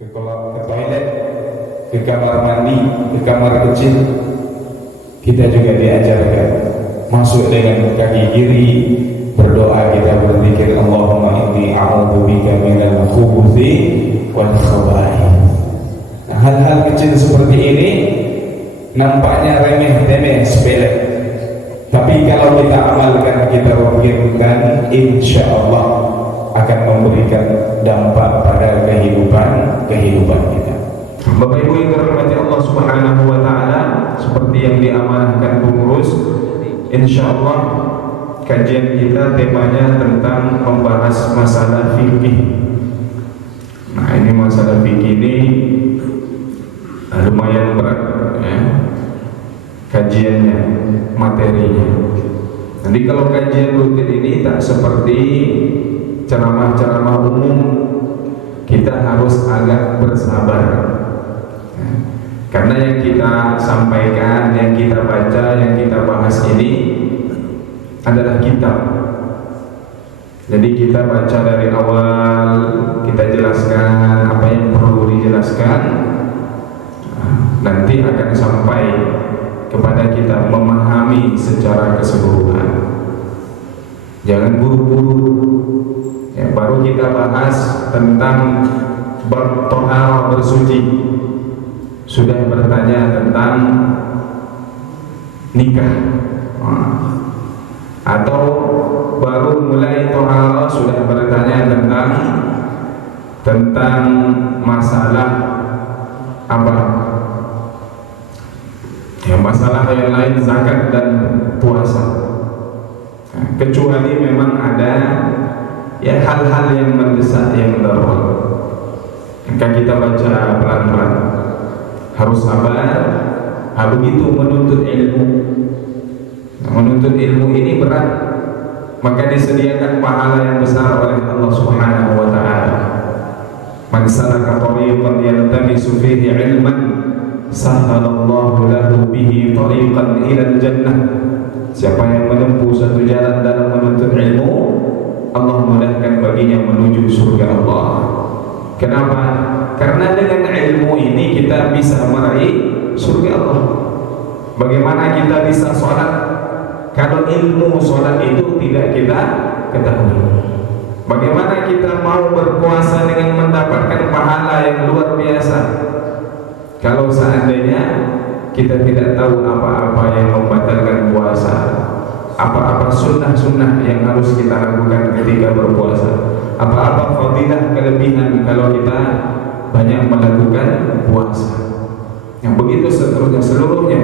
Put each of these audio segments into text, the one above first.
ke toilet, ke kamar mandi, ke kamar kecil, kita juga diajarkan masuk dengan kaki kiri, berdoa, kita berzikir Allahumma inni a'udzubika minal khubuthi wal khaba'ith. Nah, hal-hal kecil seperti ini nampaknya remeh-temeh, sepele, tapi kalau kita amalkan, kita rutinkan, insya Allah akan memberikan dampak pada kehidupan kita. Bapak Ibu yang dirahmati Allah Subhanahu wa taala, seperti yang diamanahkan pengurus, insya Allah kajian kita temanya tentang membahas masalah fikih. Nah, ini masalah fikih ini lumayan berat ya, kajiannya, materinya. Jadi kalau kajian rutin ini tak seperti ceramah-ceramah umum, kita harus agak bersabar ya. Karena yang kita sampaikan, yang kita baca, yang kita bahas ini adalah kitab. Jadi kita baca dari awal, kita jelaskan apa yang perlu dijelaskan, nanti akan sampai kepada kita memahami secara keseluruhan. Jangan buru-buru ya, baru kita bahas tentang bertohara, bersuci, sudah bertanya tentang nikah, atau baru mulai tohara sudah bertanya tentang masalah apa ya, masalah yang lain, zakat dan puasa. Nah, kecuali memang ada ya hal-hal yang mendesak, yang darurat, maka kita baca pelan-pelan, harus sabar. Hal begitu menuntut ilmu. Nah, menuntut ilmu ini berat, maka disediakan pahala yang besar oleh Allah Subhanahu wa taala. Man salaka tariqan yaltamisu fihi ilman sahhalallahu lahu bihi tariqan ila al-jannah. Siapa yang menempuh satu jalan dalam menuntut ilmu, Allah mudahkan baginya menuju surga Allah. Kenapa? Karena dengan ilmu ini kita bisa meraih surga Allah. Bagaimana kita bisa sholat kalau ilmu sholat itu tidak kita ketahui? Bagaimana kita mau berpuasa dengan mendapatkan pahala yang luar biasa kalau seandainya kita tidak tahu apa-apa yang membatalkan puasa, apa-apa sunnah-sunnah yang harus kita lakukan ketika berpuasa, apa-apa fadilah kelebihan kalau kita banyak melakukan puasa, yang begitu seterusnya seluruhnya.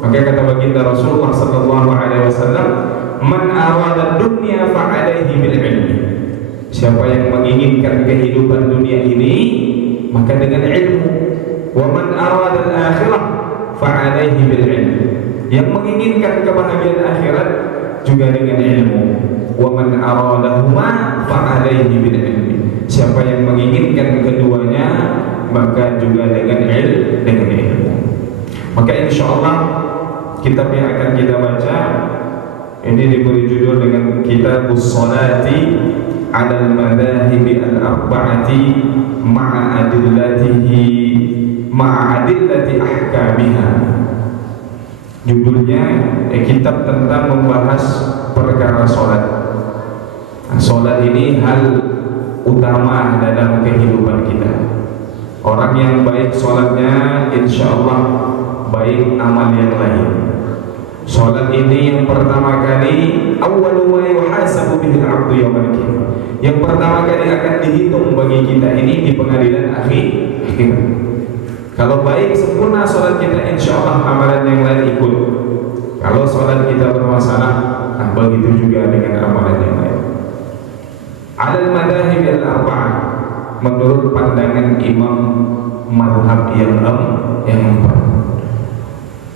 Maka kata baginda Rasulullah sallallahu alaihi wasallam, man arada dunya fa alaihi bil ilmi. Siapa yang menginginkan kehidupan dunia ini, maka dengan ilmu. Wa man arada al akhirah fa alaihi bil ilmi. Yang menginginkan kebahagiaan akhirat juga dengan ilmu. Wa man aradahuma fa alaihi bil ilmi. Siapa yang menginginkan keduanya, maka juga dengan ilmu. Maka insyaallah kitab yang akan kita baca ini diberi judul dengan Kitabus Sholati 'alal Madhahibi al-Arba'ati ma'a adillati ahkamiha. Judulnya kitab tentang membahas perkara sholat. Nah, sholat ini hal utama dalam kehidupan kita. Orang yang baik sholatnya, insya Allah baik amal yang lain. Sholat ini yang pertama kali, awwalu ma yuhasabu bihil 'abdu yaumil qiyamah. Yang pertama kali akan dihitung bagi kita ini di pengadilan akhir. Kalau baik sempurna sholat kita, insya Allah amalan yang lain ikut. Kalau sholat kita bermasalah, begitu juga dengan amalan yang lain. Alal madahib al-arba'ah, menurut pandangan imam mazhab yang empat.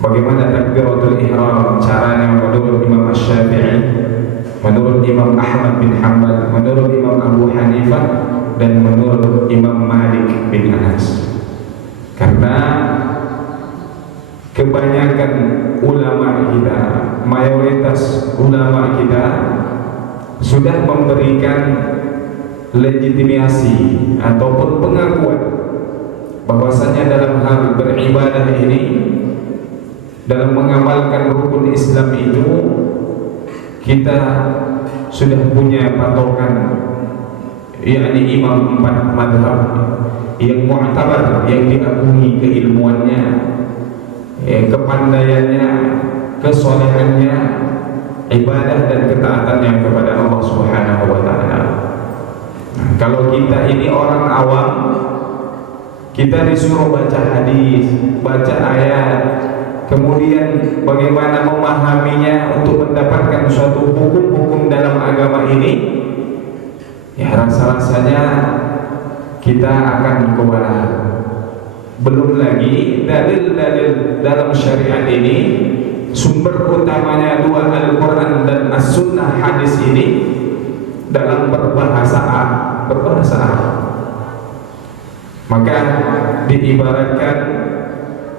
Bagaimana takbiratul ihram caranya menurut Imam Asy-Syafi'i, menurut Imam Ahmad bin Hanbal, menurut Imam Abu Hanifah, dan menurut Imam Malik bin Anas. Karena kebanyakan ulama kita, mayoritas ulama kita sudah memberikan legitimasi ataupun pengakuan bahwasanya dalam hal beribadah ini, dalam mengamalkan rukun Islam itu, kita sudah punya patokan, yakni imam 4 madhab yang mu'tabar, yang diakui keilmuannya, kepandaiannya, kesolehannya, ibadah dan ketaatannya kepada Allah Subhanahu wa taala. Kalau kita ini orang awam, kita disuruh baca hadis, baca ayat, kemudian bagaimana memahaminya untuk mendapatkan suatu hukum-hukum dalam agama ini, ya rasa-rasanya kita akan kewalahan. Belum lagi dalil-dalil dalam syariat ini, sumber utamanya dua, Al-Quran dan As-Sunnah, hadis ini dalam berbahasa Arab. Maka diibaratkan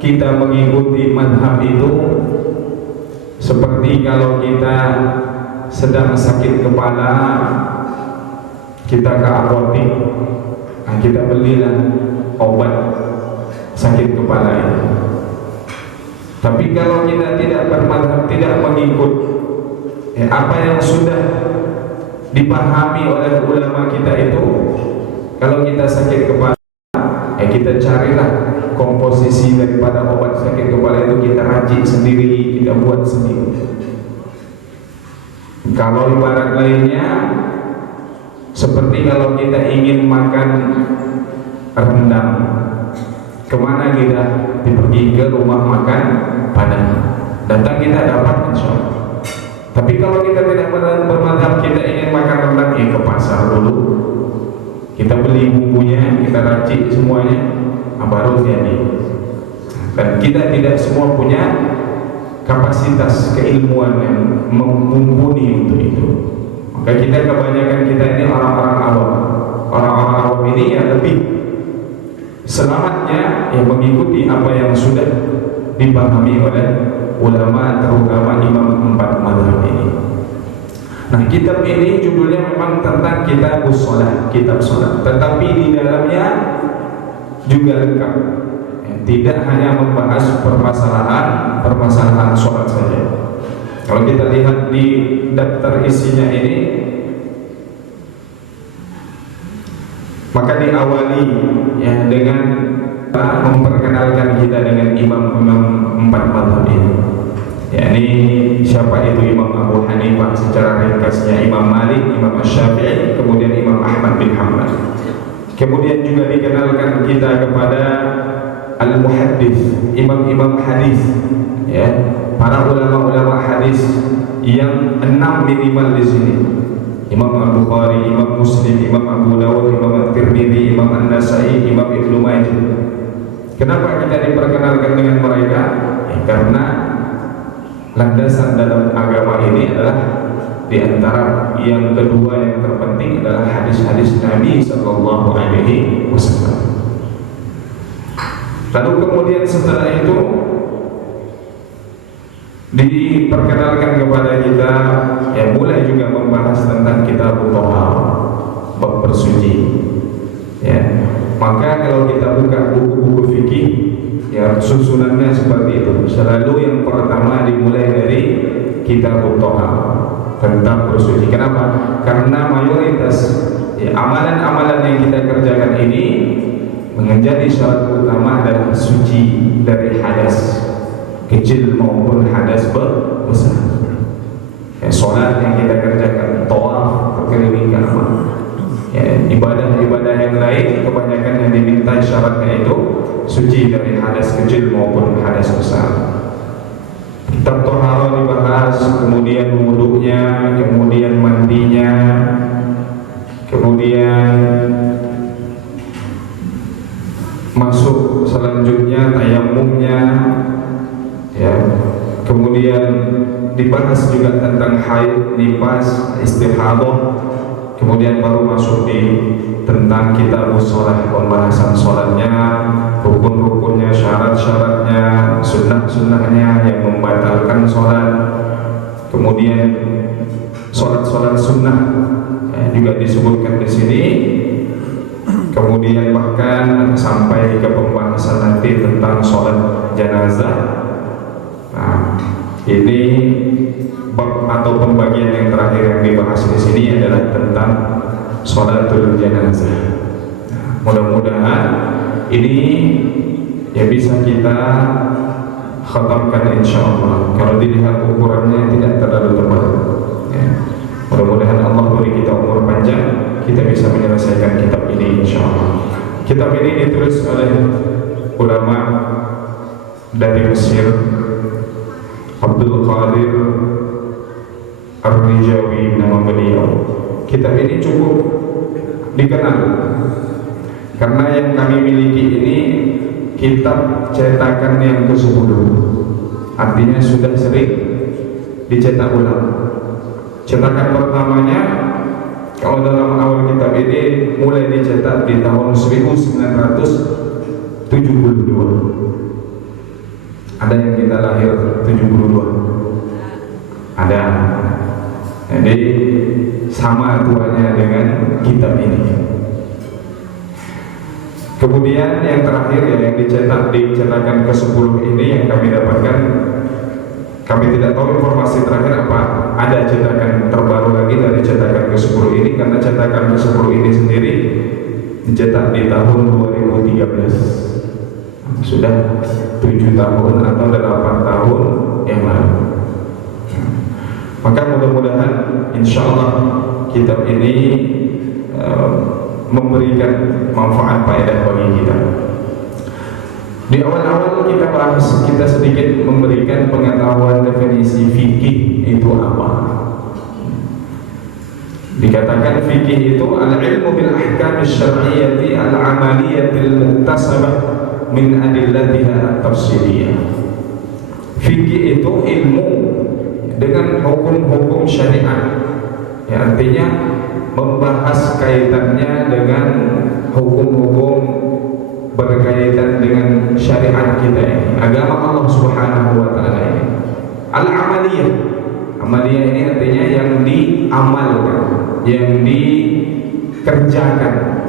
kita mengikuti madhab itu seperti kalau kita sedang sakit kepala, kita ke apotek, kita belilah obat sakit kepala itu. Tapi kalau kita tidak bermadhab, tidak mengikut apa yang sudah dipahami oleh ulama kita itu, kalau kita sakit kepala, kita carilah komposisi daripada obat sakit kepala itu, kita racik sendiri, kita buat sendiri. Kalau ibarat lainnya, seperti kalau kita ingin makan rendang, kemana kita? Pergi ke rumah makan Padang, datang kita dapat insyaallah. Tapi kalau kita tidak bermadhab, kita ingin makan rendang, ke pasar dulu, kita beli bumbunya, kita racik semuanya, baru jadi. Dan kita tidak semua punya kapasitas keilmuan yang mumpuni untuk itu. Maka kita, kebanyakan kita ini orang-orang awam. Orang-orang awam ini yang lebih selamatnya yang mengikuti apa yang sudah dipahami oleh ulama, terutama imam 4 mazhab ini. Nah, kitab ini judulnya memang tentang kitab sholat, tetapi di dalamnya juga lengkap. Tidak hanya membahas permasalahan sholat saja. Kalau kita lihat di daftar isinya ini, maka diawali dengan memperkenalkan kita dengan imam-imam 4 mazhab ini. Yakni siapa itu Imam Abu Hanifah secara ringkasnya, Imam Malik, Imam Syafi'i, kemudian Imam Ahmad bin Hanbal. Kemudian juga dikenalkan kita kepada al-muhaddits, imam-imam hadis, para ulama-ulama hadis yang 6 minimal di sini. Imam Al-Bukhari, Imam Muslim, Imam Abu Dawud, Imam At-Tirmidzi, Imam An-Nasai, Imam Ibnu Majah. Kenapa kita diperkenalkan dengan mereka? Karena landasan dalam agama ini adalah di antara yang kedua yang terpenting adalah hadis-hadis Nabi sallallahu alaihi wasallam. Lalu kemudian setelah itu diperkenalkan kepada kita mulai juga membahas tentang kitab Thaharah, bab bersuci. Maka kalau kita buka buku-buku fikih, susunannya seperti itu. Selalu yang pertama dimulai dari kitab Thaharah, tentang bersuci. Kenapa? Karena mayoritas amalan-amalan yang kita kerjakan ini menjadi syarat utama adalah suci dari hadas kecil maupun hadas besar. Sholat yang kita kerjakan, tawaf, berkeliling Ka'bah, ibadah-ibadah yang lain kebanyakan yang diminta syaratnya itu suci dari hadas kecil maupun hadas besar. Kitab Thaharah dibahas, kemudian wudunya, kemudian mandinya, kemudian masuk selanjutnya tayamumnya, kemudian dibahas juga tentang haid, nifas, istihadah, kemudian baru masuk di tentang kitab sholat, pembahasan sholatnya, rukun-rukunnya, syarat-syaratnya, sunnah-sunnahnya yang membatalkan sholat, kemudian sholat-sholat sunnah juga disebutkan di sini. Kemudian bahkan sampai ke pembahasan nanti tentang sholat jenazah. Nah, ini bab atau pembagian yang terakhir yang dibahas di sini adalah tentang sholatul jenazah. Mudah-mudahan ini ya bisa kita khatamkan insyaallah. Kalau dilihat ukurannya tidak terlalu tebal. Ya. Mudah-mudahan Allah beri kita umur panjang, kita bisa menyelesaikan kitab ini insyaallah. Kitab ini ditulis oleh ulama dari Mesir, Abdul Qadir Ar-Rijawi nama beliau. Kitab ini cukup dikenal karena yang kami miliki ini kitab cetakan yang ke-10. Artinya sudah sering dicetak ulang. Cetakan pertamanya kalau dalam awal kitab ini mulai dicetak di tahun 1972. Ada yang kita lahir 72. Ada. Jadi sama tuanya dengan kitab ini. Kemudian yang terakhir ya, yang dicetak di cetakan ke-10 ini yang kami dapatkan, kami tidak tahu informasi terakhir apa. Ada cetakan terbaru lagi dari cetakan ke-10 ini, karena cetakan ke-10 ini sendiri dicetak di tahun 2013. Sudah 7 tahun atau 8 tahun yang lalu. Maka mudah-mudahan insyaallah kitab ini memberikan manfaat faedah bagi kita. Di awal-awal kita bahas, kita sedikit memberikan pengetahuan definisi fikih itu apa. Dikatakan fikih itu al-ilmu bil ahkam asy-syar'iyyati al-'amaliyyati al-muktasabah min adillatiha at-tafsiliyah. Fikih itu ilmu dengan hukum-hukum syariat. Ya, artinya membahas kaitannya dengan hukum-hukum berkaitan dengan syariat kita ini, agama Allah Subhanahu wa taala ini. Al-amaliyah. Amaliyah ini artinya yang diamalkan, yang dikerjakan.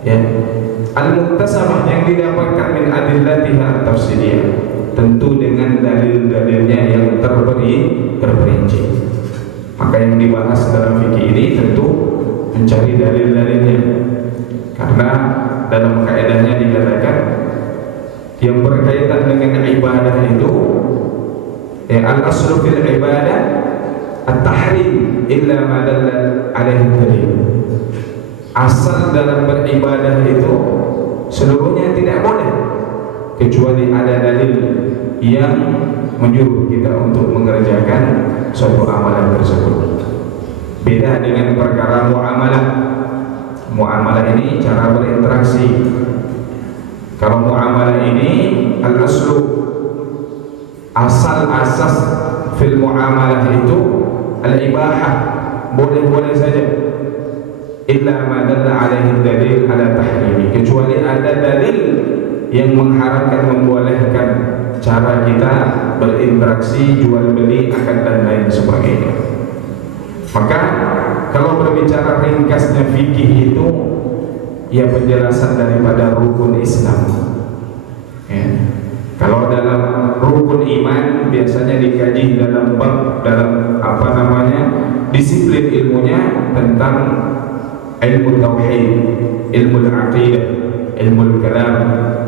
Ya. Al-muktasabah yang didapatkan min adillatiha at-tafsiliyah. Tentu dengan dalil-dalilnya yang terperinci. Maka yang dibahas dalam fikih ini tentu mencari dalil-dalilnya. Karena dalam kaedahnya dikatakan yang berkaitan dengan ibadah itu al-aslu fil ibadah at-tahrim illa ma dalla alaihi dalil. Asal dalam beribadah itu seluruhnya tidak boleh kecuali ada dalil yang menyuruh kita untuk mengerjakan suatu amalan tersebut. Beda dengan perkara muamalah. Muamalah ini cara berinteraksi. Kalau muamalah ini al-aslu, asal-asas fil muamalah itu al-ibahah, boleh-boleh saja. Illa ma dalla alaihi dalil ala tahrimi, kecuali ada dalil yang mengharamkan, membolehkan cara kita berinteraksi, jual beli, akad dan lain sebagainya. Maka kalau berbicara ringkasnya fikih itu ya penjelasan daripada rukun Islam. Ya. Kalau dalam rukun iman biasanya dikaji dalam bab, dalam disiplin ilmunya tentang ilmu tauhid, ilmu aqidah, ilmu kalam,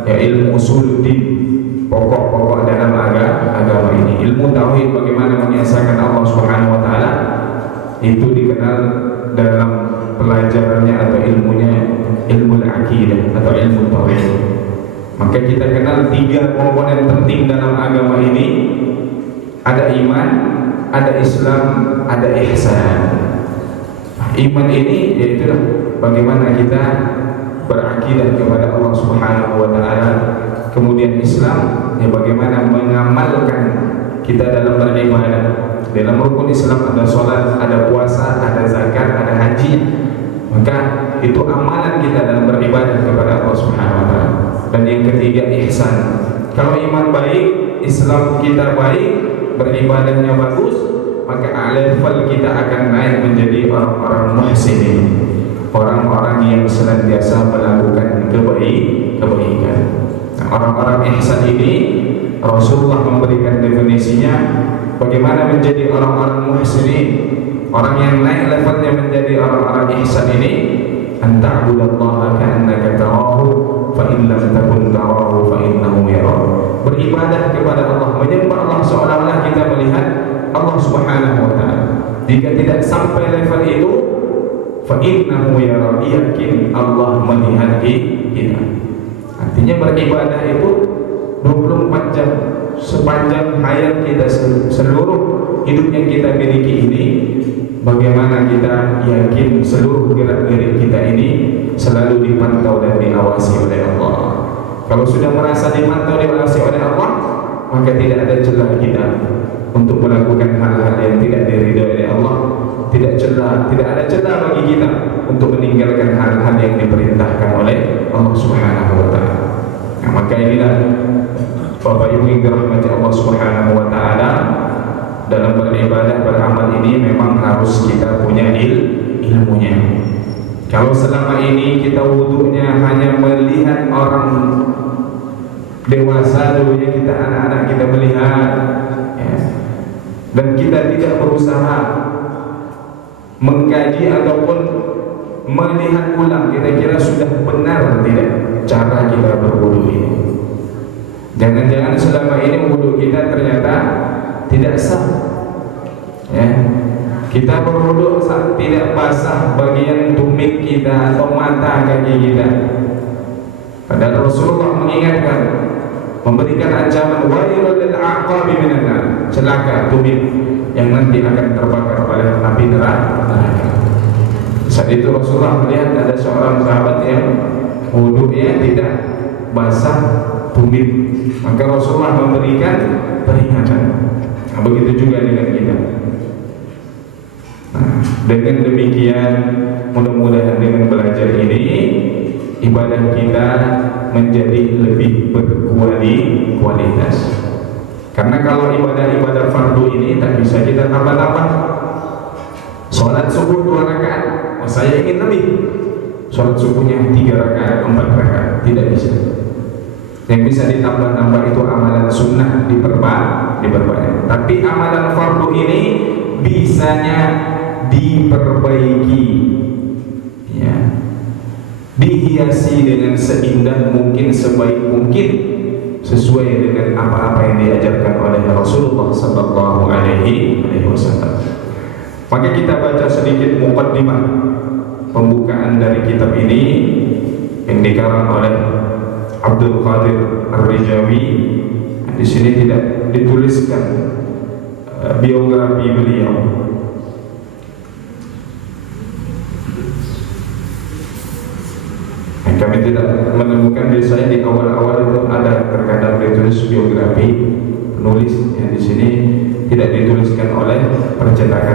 ya ilmu usuluddin, pokok-pokok dalam agama ini. Ilmu tauhid, bagaimana mengesahkan Allah Subhanahu wa taala, itu dikenal dalam pelajarannya atau ilmunya ilmu aqidah atau ilmu tauhid. Maka kita kenal 3 komponen penting dalam agama ini. Ada iman, ada Islam, ada ihsan. Iman ini yaitu bagaimana kita berakidah kepada Allah Subhanahu wa taala. Kemudian Islam ya bagaimana mengamalkan kita dalam beribadah. Dalam rukun Islam ada sholat, ada puasa, ada zakat, ada haji. Maka itu amalan kita dalam beribadah kepada Allah Subhanahu wa taala. Dan yang ketiga ihsan. Kalau iman baik, Islam kita baik, beribadahnya bagus, maka level kita akan naik menjadi orang-orang muhsinin. orang-orang yang senantiasa melakukan kebaikan. Nah, orang-orang ihsan ini Rasulullah memberikan definisinya bagaimana menjadi orang-orang muhsinin. Orang yang naik levelnya menjadi orang-orang ihsan ini, an ta'budallaha ka'annaka tarahu fa in lam takun tarahu fa innahu yarah. Beribadah kepada Allah, menyembah Allah seolah-olah kita melihat Allah Subhanahu wa taala. Jika tidak sampai level itu, fa innahu yarah, yakin Allah melihat kita. Artinya beribadah itu 24 jam sepanjang hayat kita, seluruh hidup yang kita miliki ini. Bagaimana kita yakin seluruh gerak-gerik kita ini selalu dipantau dan diawasi oleh Allah. Kalau sudah merasa dipantau dan diawasi oleh Allah, maka tidak ada celah kita untuk melakukan hal-hal yang tidak diridhoi oleh Allah. Tidak ada celah bagi kita untuk meninggalkan hal-hal yang diperintahkan oleh Allah Subhanahu wa taala. Nah, maka inilah Bapak Ibu yang dirahmati Allah Subhanahu wa taala, dalam beribadah, beramal ini memang harus kita punya ilmunya. Kalau selama ini kita wudunya hanya melihat orang dewasa, dulunya kita anak-anak kita melihat, ya, dan kita tidak berusaha mengkaji ataupun melihat ulang kira-kira sudah benar tidak cara kita berwudu ini. Jangan-jangan selama ini wudu kita ternyata tidak sah, ya. Kita berwudu saat tidak basah bagian tumit kita atau mata kaki kita. Padahal Rasulullah mengingatkan, memberikan ancaman wailul lil aqabi minan nar, celaka tumit yang nanti akan terbakar oleh api neraka. Saat itu Rasulullah melihat ada seorang sahabat yang wudunya tidak basah tumit, maka Rasulullah memberikan peringatan. Nah, begitu juga dengan kita. Nah, dengan demikian mudah-mudahan dengan belajar ini ibadah kita menjadi lebih berkualitas. Karena kalau ibadah-ibadah fardu ini tak bisa kita tambah-tambah. Sholat subuh 2 rakaat, oh, saya ingin lebih. Sholat subuhnya 3 rakaat, 4 rakaat, tidak bisa. Yang bisa ditambah-tambah itu amalan sunnah, diperbanyak. Tapi amalan fardu ini bisanya diperbaiki, ya, dihiasi dengan seindah mungkin, sebaik mungkin, sesuai dengan apa-apa yang diajarkan oleh Rasulullah sallallahu alaihi wasallam. Maka kita baca sedikit muqaddimah, pembukaan dari kitab ini yang dikarang oleh Abdul Qadir Ar-Rijawi. Di sini tidak dituliskan biografi beliau. Kami tidak menemukan, biasanya di awal-awal itu ada terkadang ditulis biografi penulis, yang di sini tidak dituliskan oleh percetakan